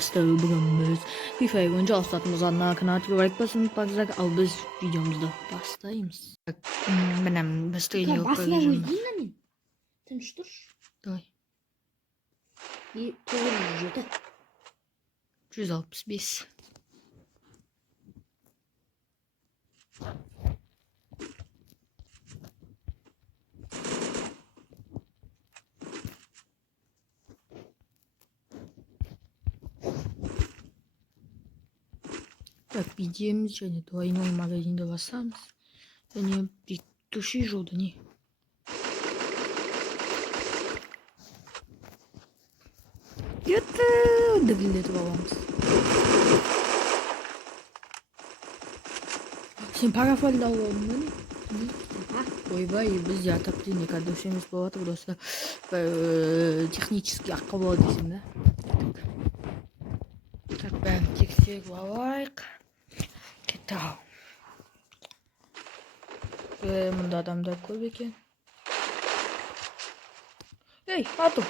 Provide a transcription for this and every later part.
Selamünaleyküm. Bugün biz FIFA'ya oyuncu alsatımız adına kanatı olarak basın bakacak al biz videomuzda başlayayız. Benim bastığını yok. Basma oynayayım mı? Tanıştır. Давай. Bir tur ücreti. 165. Так, видим, және двойной магазинде басамыз. Және bir туши жолды не. Ето, дәлелдетіп аламыз. Сен парафалды алып алдың ба не? Ойбай, біз де отопление кәдімшеміз болады, просто технически аққа болады дейсің да. Так, бәрін тексеріп алайық. Кеттау. Мұнда адамдар көп екен. Ей, ату!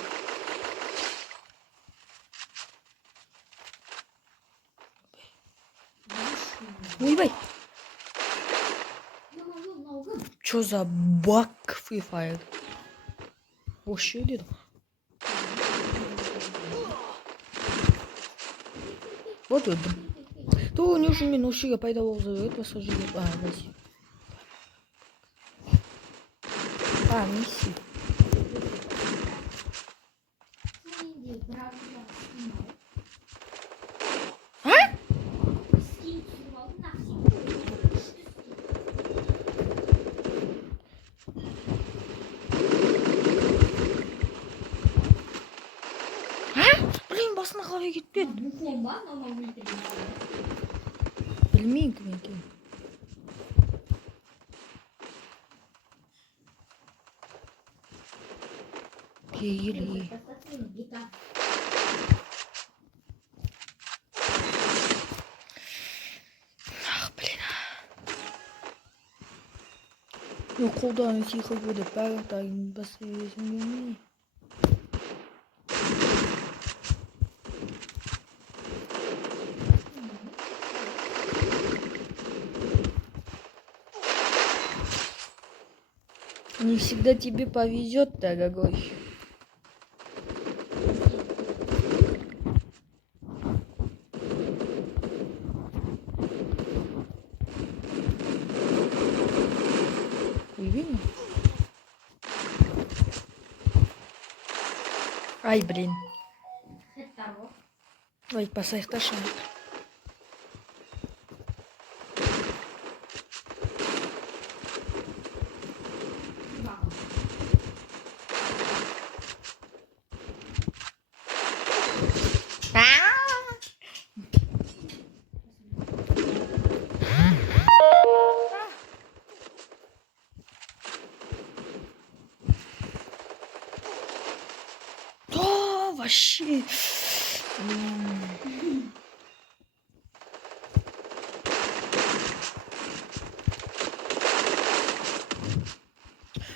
Ойбай! Чё за баг Free Fire? Вообще деді. Вот өлдім. То не үшін мен осы жерге пайда болғыза береді, басқа жерге. Бәсе. Миссия. Блин, басына қалай кетпеді? Білмеймін кім екен. Келе. Блин. Мен қолдан тихо буде барлықтарын басқа есім келмей. Не всегда тебе повезет, дорогой. Видно? Ай, блин. Ой, пасай ташай. Да, вообще.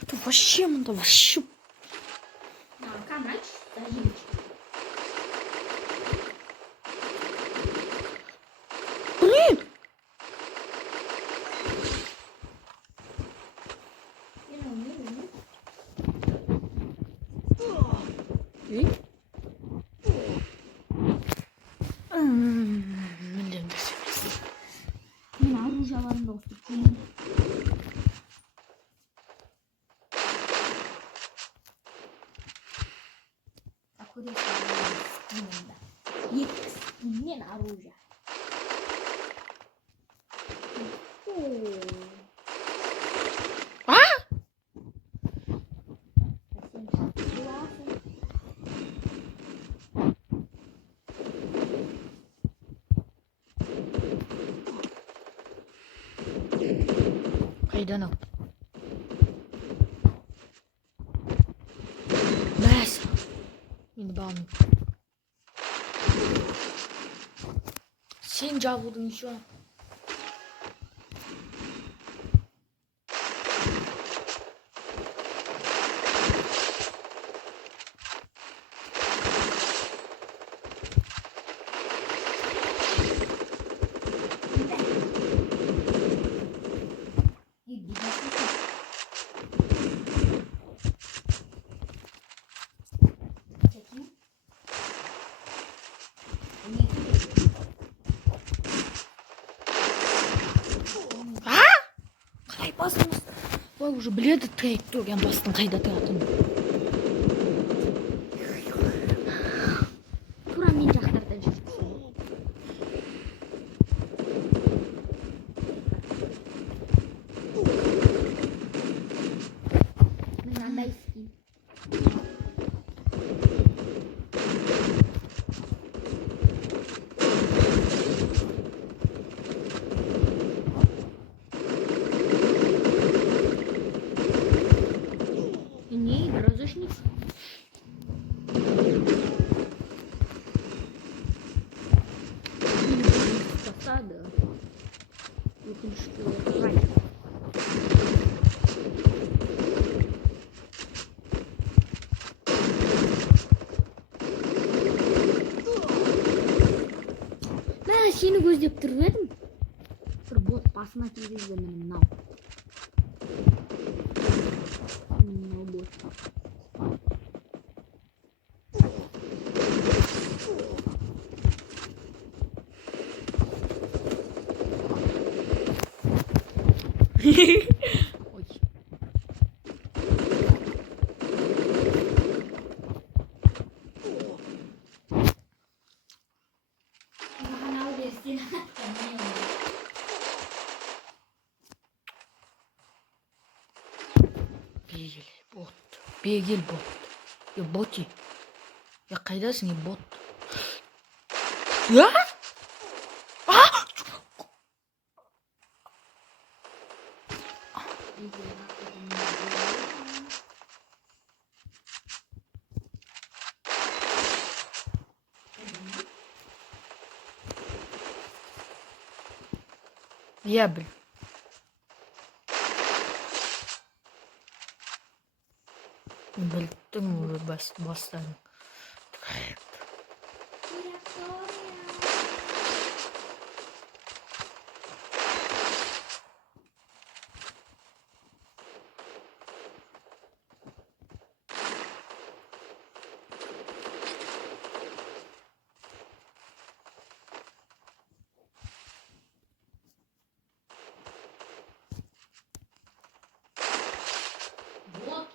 Да вообще, мында вообще. Блин! Блин, Мен оружияларымды қосып Мен оружие. Қайдан ал? Бәс! Мені бағым. Сен жабылдың еще. Қалай басыңыз? Ой, уже біледі траекторияны бастың қайда тұратынын. Тура мен жақтардан жүрсің. Мен андай істеймін. Не, розочница. Посада. Өкінішке орай. Мен сені көздеп тұрып едім. Бір бот басына тигізді мынау. Мынау бот. Ой. Бегел бот. Бегел бот. Боти. Қайдасың, бот? Я біл. Білттің бастан. Вот.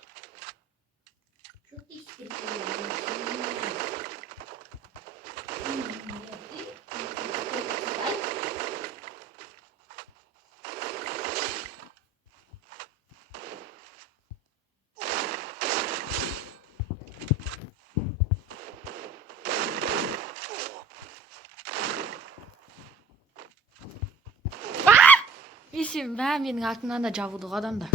Что ты искренне? Есен, менің артымнан да жабылдық адамдар.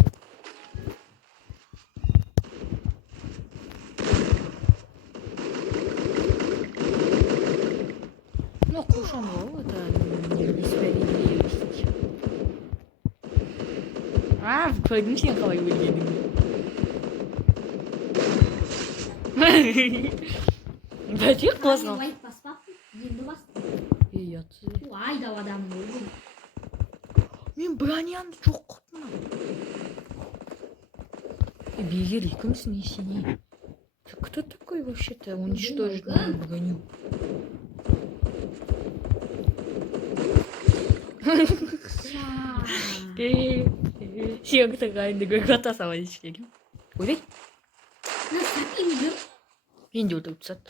Ну, кушам ғой, это несправедливость. Көрдің сен қалай өлгеніңді. Бәтек қозғал. Лайк баспаппын, енді бастым. Ятсы. Айдап адамын өлген. Мен бронянды жоқ қылыппын. Бегер, кімсің есеней? Ты кто такой вообще-то? Уничтожить мою броню. Сен тағайынды көріп атасам ішкелім. Ойдай? Сатayım diyor. Мен де отырып тұрсады.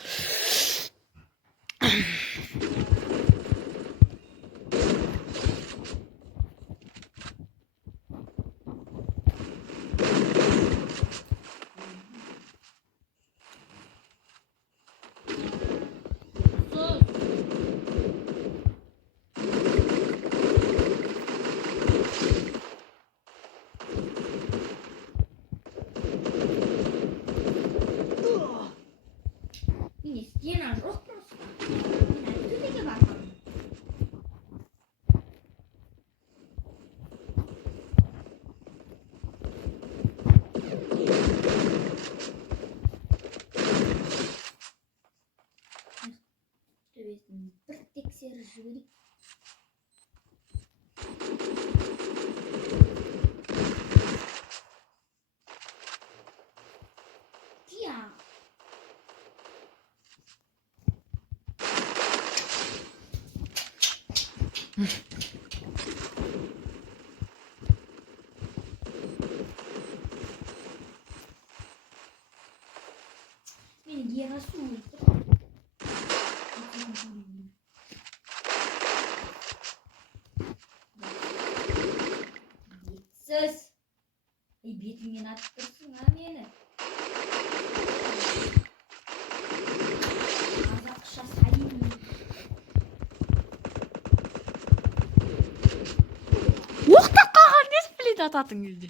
Yine стена жоқ просто. Мен төбеге бармадым. Төбесін бір тексеріп жіберейік. Тия. Meni giyene su. Betsiz. Betingden atib tursin ha meni. Azaqqa salaymi? O'qta qolgan displeyda atatingizni.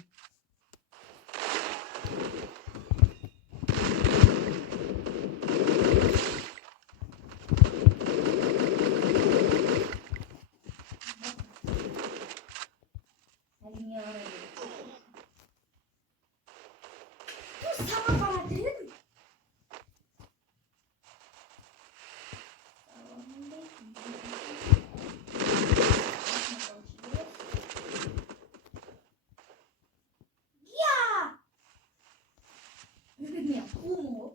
Salinga boradi. Bu sana qaradim. Ne kumu?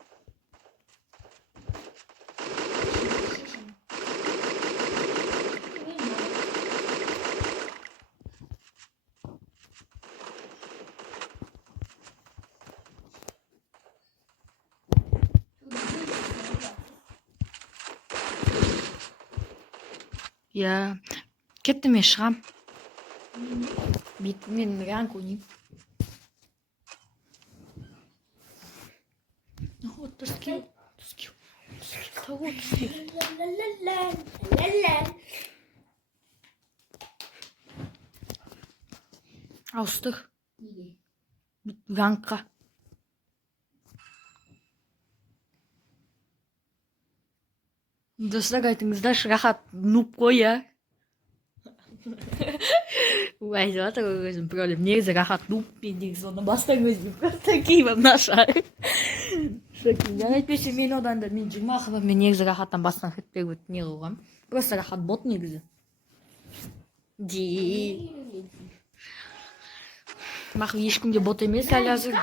Ya, ketdim men chiqam. Men rank o'ynayman. O'tirski. Austik. Rankqa. Do'stlar aytingizda rahat noob qo'ya. U aytayapti o'zim problem. Негізі rahat noob негізі бастан өзім просто киімім нашар. Мен айтпесе мен одан да мен 20 қылып мен негізі рахаттан бастан хит беріп не қылғам. Просто рахат бот негізі. Мақып ешкімде бот емес әлі әзір.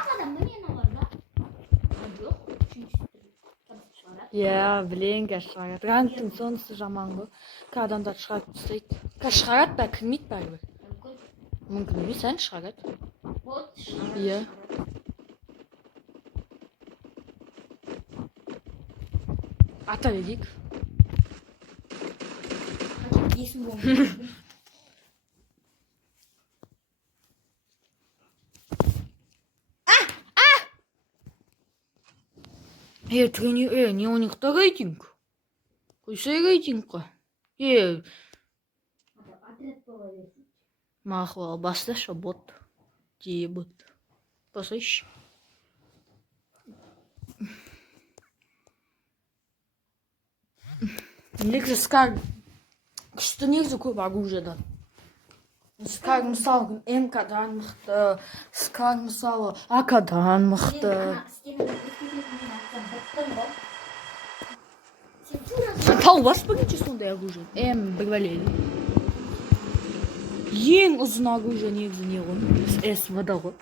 Я, блин, шығарады. Ранктың сонысы жаман ғой. Адамдар шығарып тастайды. Шығарады ба, кірмейді бәрібір. Мүмкін емес, ән шығарады. Иә. Ата едік. Есім болмайды. Тренер, не у них-то рейтинг. Қойсай рейтингқа. Мақұл, басташы бот. Дей бот. Басайшы. Негізі скар күшті негізі көп оружиядан. Скар мысалы МК-дан мықты, скар мысалы АК-дан мықты. Тау бас бірінші сондай оружие. Бір валеді. Ең ұзын оружие негізі не ғой? СВ-да ғой.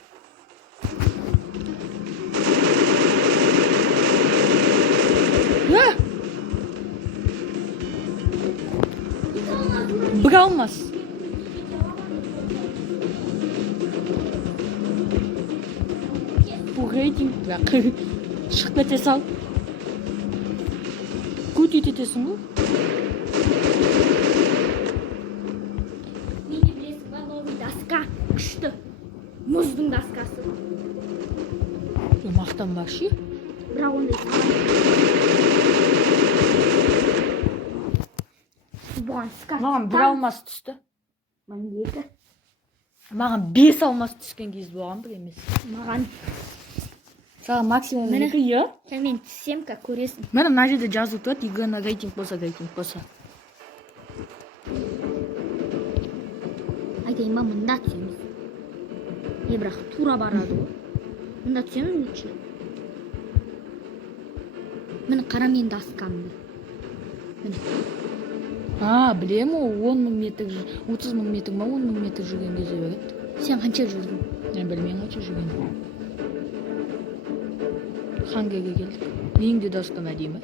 Бір алмас. Бұл рейтинг бірақ шығып кете сал. Көт ететесің ғой. Мені білесің ба, новый доска күшті. Мұздың доскасы. Мақтан бар ше. Бірақ ондай Маған бір алмас түсті. Маған 2. Маған 5 алмас түскен кез болған бір емес. Маған Саған максимум 2, е? мен түссем, как көресің. Мені мына жерде жазылып тұрады, егер на рейтинг болса. Айтайын ба, мұнда түсеміз. Бірақ тура барады ғой. Мұнда түсеміз лучше. Мені қара мен доскамды. Білем о, 10 мың метр, 30 мың метр ма, 10 мың метр жүрген кезде береді. Сен қанша жүрдің? Мен білмеймін қанша жүрген. Хангерге келдік. Ең де доскан әдемі.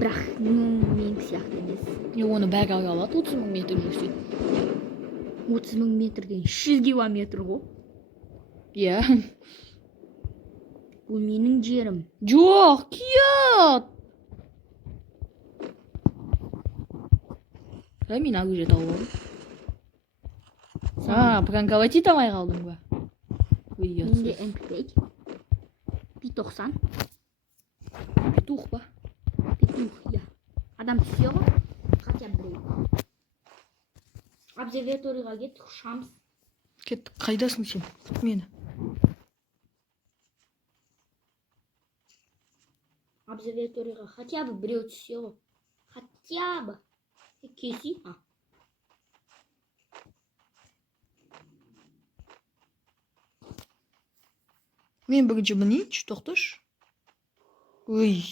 Бірақ, мен сияқты емес. Оны бәрі ала алады 30 мың метр жүрсе. 30 мың метрден 100 километр ғой. Иә. Бұл менің жерім. Жоқ, кият. Мен ағы жет алып. Пранковатит алмай қалдым ба? Менде MP5. P90. Петух ба? Петух, я. Адам түссе ғой. Хотя біреу. Обсерваторияға кеттік, ұшамыз. Кеттік, қайдасың сен? Күт мені. Обсерваторияға хотя бы біреу түссе ғой. Хотя бы. Кесі. Мен бірінші мінейінші, тоқташ. Ой.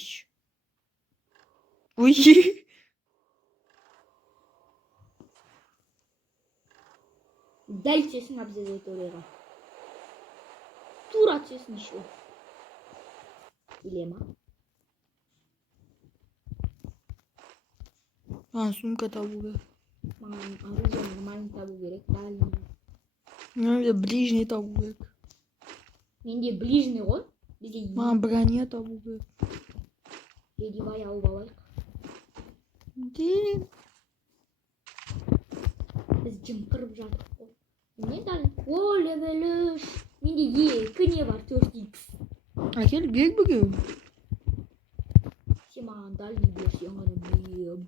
Ой. Дәл түсесің обсерваторияға. Тура түсесің еще. Билема. Сумка табу керек. Маған оружие нормально табу керек. Дальний. Менде ближний табу керек. Менде ближний ғой. Маған броня табу керек. Ледивай алып алайық. Біз жымқырып жатық қой. Не дәл? О, левел 3. Менде екі не бар, 4x. Әкел, бер бүгін. Сен маған дальний берсең ғана берем.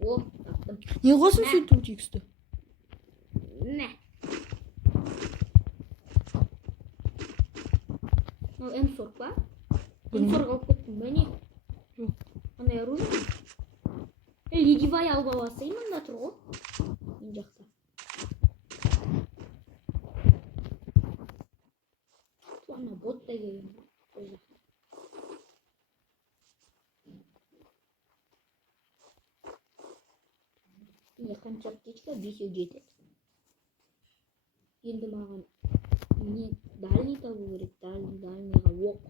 О, таптым. Не қосын сен 4x-ті? Не. М40 ба? М40 алып кеттің бе не? Жоқ. Қандай оружие? Ледивай алып аласың мында тұр ғой. Мен жақта. Ана бот та келген. Мен қанша аптечка? 5-еу жетеді. Енді маған не дальний табу керек. Дальнийға оқ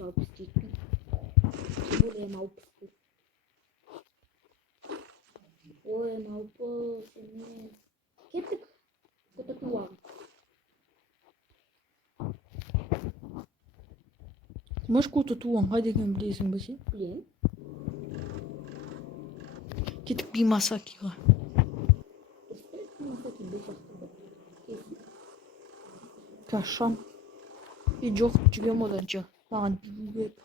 160 жетпейді. Бұл М60. Ой, М60. Кеттік. Котатуаға. Можешь көті туан, қайда екен білесің бе сен? Білем. Кеттік Бимасакиға. Бимасаки бұл жақта бар. Кашан. Жоқ, жүгем одан жа. Маған білу керек.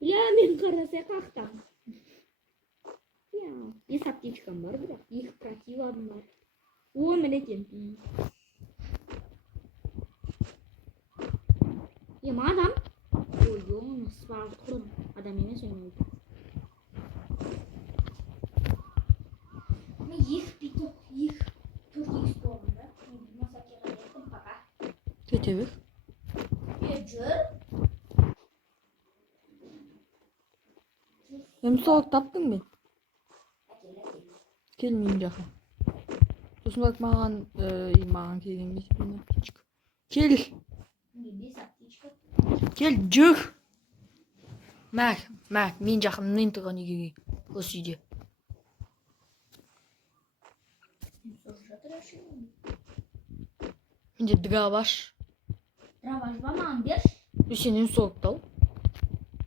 Бля, мен қараса қақтам. Бес аптечкам бар бірақ. Екі противадым бар. О, мінекен. Адам? Ой, оны спарт құрым. Адам емес ойнайды. Мен екі питок, екі 4x болғанда. Мен Бимасакиға еттім пақа. Кете бер. Жүр. М40 таптың мен? Кел мен жаққа. Сосын бak маған келген мен аптечка. Кел. Бес аптечка. Кел, жүр. Мәк, мен жақынмен тұрған үйге осы үйде. Менде дроваш. Дроваш ба маған берші? Сен М40 тал.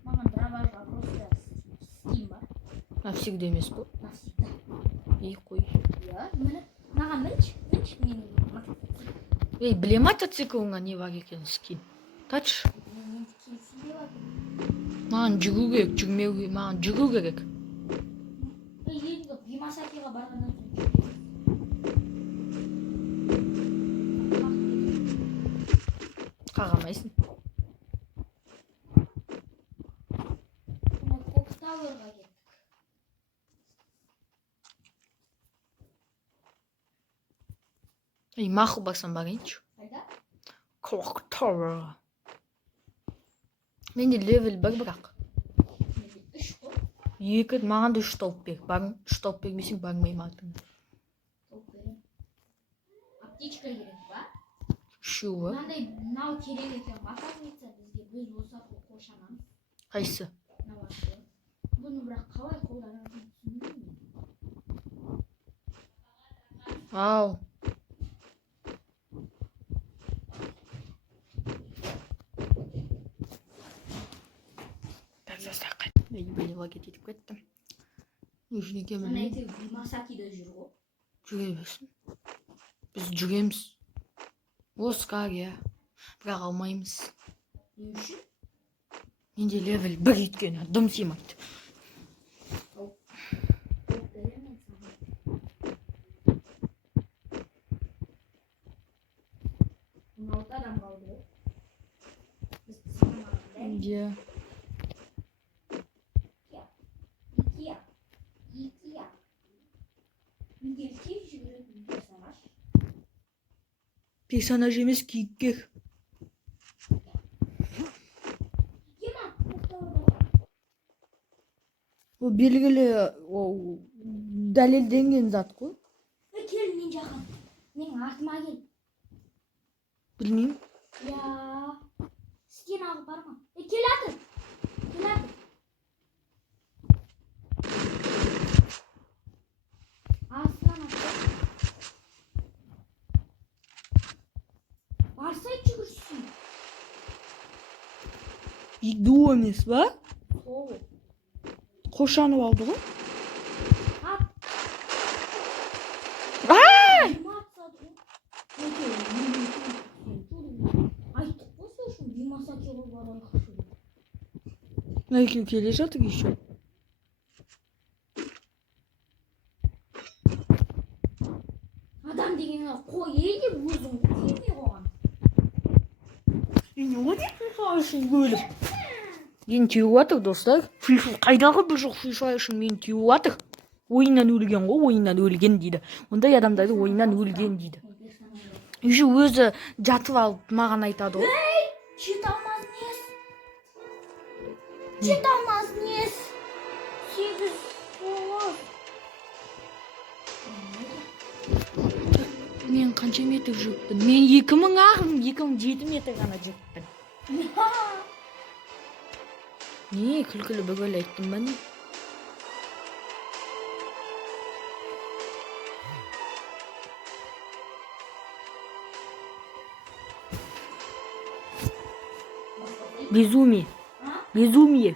Маған дроваш ба, просто стим бар. Навсегда емес қой. Навсегда. Ей қой. Иә, маған мінш менің мотоцикл. Ей, біле мотоциклыңа не бар екен скин. Тач. Мен келсем де бар. Маған жүгу керек, жүрмеу керек, маған жүгу керек. Енді Бимасакиға барғаннан соң Қағамайсың. Коктауэрға кеттік. Ей, мақұл барсам барайыншы. Қайда? Коктауэр. Менде левел бір бірақ. Менде 3 қой. Екі, маған да 3 тауып бер. 3 тауып бермесең бармаймын артыңа. Тауып берем. Аптечка керек ба? Үшеу ба? Мынандай мынау керек екен ба, оказывается, бізге біз осы қошанамыз. Қайсы? Мынау Ау. Бейнеге кетіп кеттім. Үшінеке Ана білмеймін. әйтеуір Бимасакида жүр ғой. Жүре берсін. Біз жүреміз. Оскар, иә. Бірақ алмаймыз. Не үшін? Менде левел 1 еткені дым сыймайды. Беремін саған. Он алты адам қалды ғой. Біз санамағанда. Иә. Икия. Менде үлкен жүгіретін персонаж. Персонаж емес, кейіпкер. Ол белгілі дәлелденген зат қой. Кел мен жақын. Менің артыма кел. Білмеймін. Я. Скен алып барма. Кел атыр. Кел атыр. Астынан атыр. Барсай жүгірсін. Иду емес, ба? Ол. Қошанып алды ғой. Ат. Айттық қой сол үшін Бимасакиға барайық. Екеу келе жатыр еще. Адам дегенге қой елде өзің келмей қойған. Не деп FIFA үшін бөліп? Мені теуіп жатыр, достар. Қайдағы бір жоқ FIFA үшін мені теуіп жатыр. Ойыннан өлген ғой, ойыннан өлген дейді. Ондай адамдарды ойыннан өлген дейді. Уже өзі жатып алып маған айтады ғой. Чет алмаз нес. Чет алмаз нес. 8 9. Мен қанша метр жүріппін? Мен 2000 ағым, 2007 метр ғана жүріппін. Не, күлкілі бүгіл айттым ба не? Безумие. Безумие.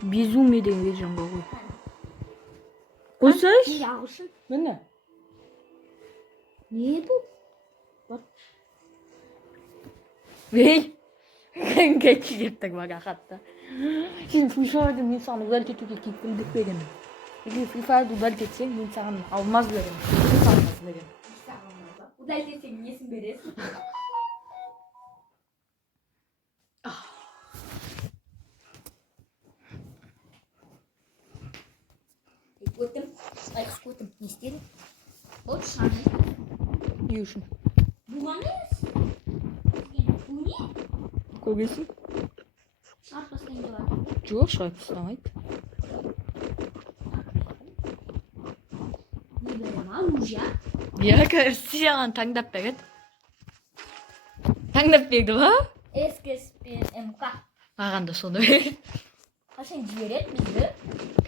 Безумие деген вержан бар ғой. Қойсайшы? Не ағылшын? Міне. Не бұл? Ей! Geçti gittik bak hatta. Şimdi FIFA'da insan uzak tutuyor ki kıldık benim. Peki FIFA'da uzak geçsek insan almaz verim. Almaz verim. Bu da seni yesin verirsin. Götüm. Ay götüm. Ne istedin? Ot şanlı. Ne үшін? Bulamıyoruz. Bu ne? Kogesi? Arkasında ne var? Жоқ, шығарып тастамайды. Не берем? Оружие. Я, кажется, саған таңдап береді. Таңдап берді ма? СКС пен МК. Маған да соны береді. Қашан жібереді бізді?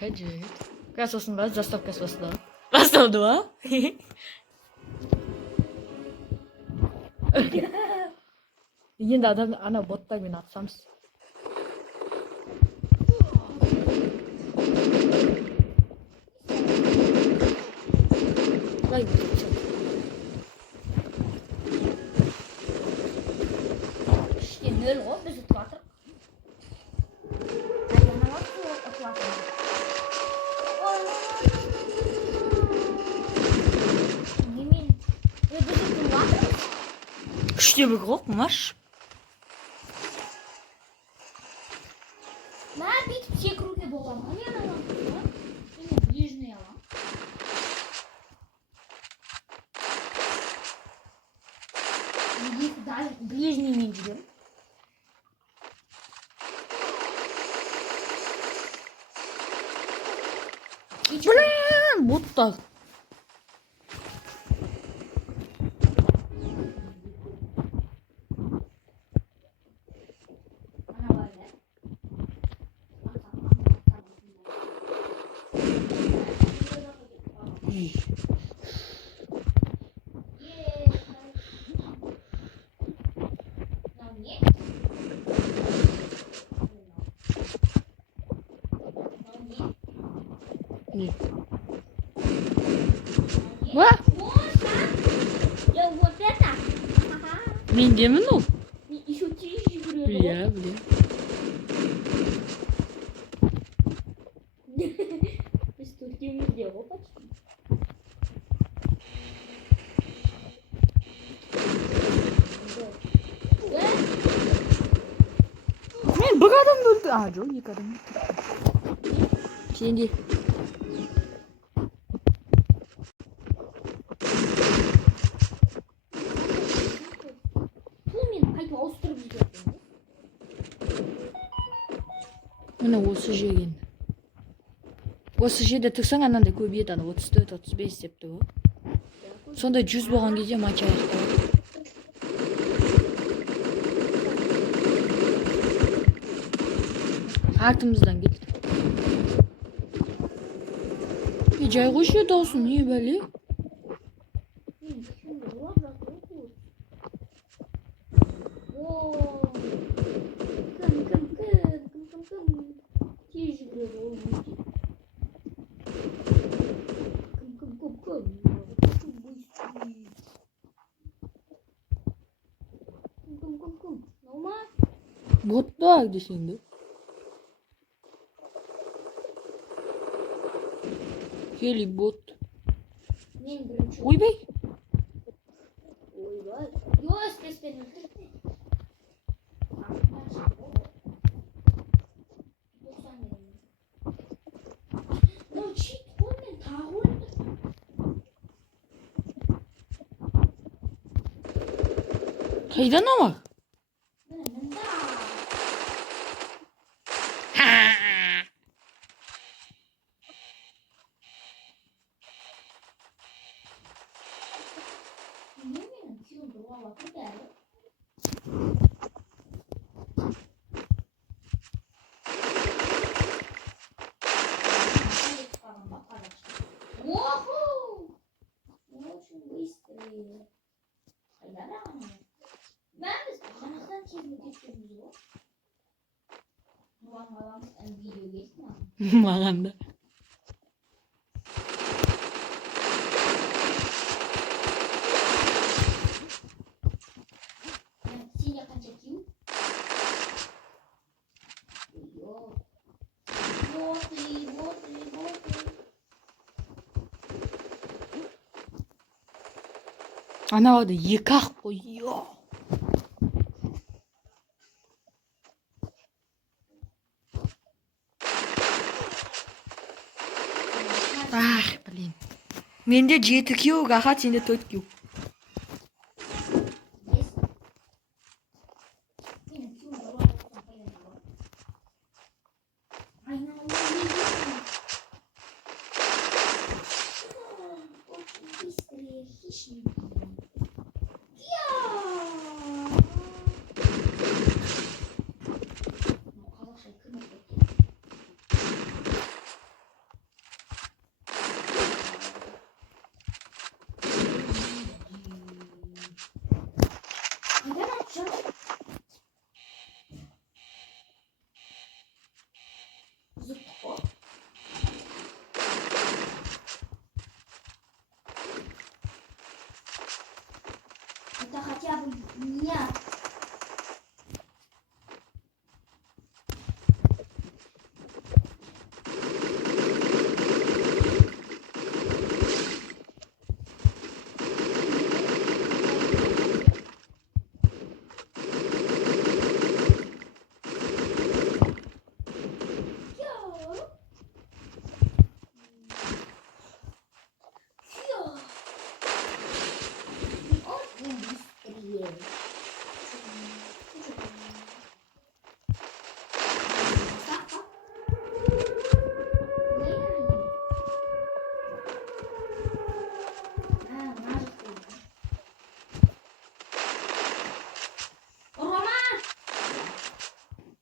Қазір жібереді. Қазір сосын ба, заставкасы басталды. Басталды ма? Енді адам ана боттармен атсамыз. Қалай өтеді? Іште нөл ғой, біз ұтып жатырық. Аяна бар ғой, ұтып жатырық. Немен? Біз ұтып жатырық. Үште бір ғой, маш. На, бүйтіп секіруге бола ма? Мен аламын. Мен ближний аламын. Даже ближниймен жүремін. Блин, боттар. Ана бар да. 네. 뭐야? Ya buat data. Haha. 민재는 너? Isu cici bro. Iya, beli. Biz Türkiye'miz diyor. Hop aç. Men bir adam öldü. Aa, yok, iki adam. Şimdi Pulmin қайтып ауыстырып жібердіңіз. міне осы жерге. Осы жерде тұрсаң анандай көбейеді, ана 34-35 депті ғой. Сонда 100 болған кезде матч аяқталады. Артымыздан кетті. Жай қойшы даусын, не бәле? Şimdi olab жатыр ғой. О. Кім. Тез жүгіреді ол өте. Кім. Нормально? Бот бар десеңді. Хели бот. Мен бірінші. Ойбай. Ойбай. Спеспен өлтірді. Ну, чит қой мен тағы өлтірдім. Қайдан ама? Мында. Не менің күйеуімді ұрлап алды бәрі. Оху! Очень быстрые. Biz Ramazan çizimi geçiyoruz o. Ramazan video geçti mi? Mаған да. Seni kaç atayım? Yok. Botri. Анауды екі-ақ қой. Ах, блин. Менде 7 кило, Рахат сенде 4 кило. Это хотя бы меня.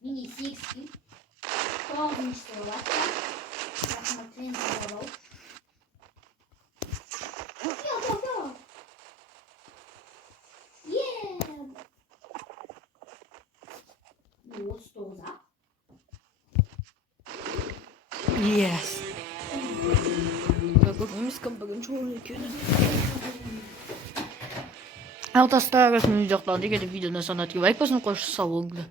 Мини-сикски. Полничный ласка. Посмотрим, что Go. Yeah. What's those up? Yes. Emis kampagın çoğu ekeni. Алтастарыз мөн жоқтар деген видеоны санат gibi айтпасын қош сау болыңдар.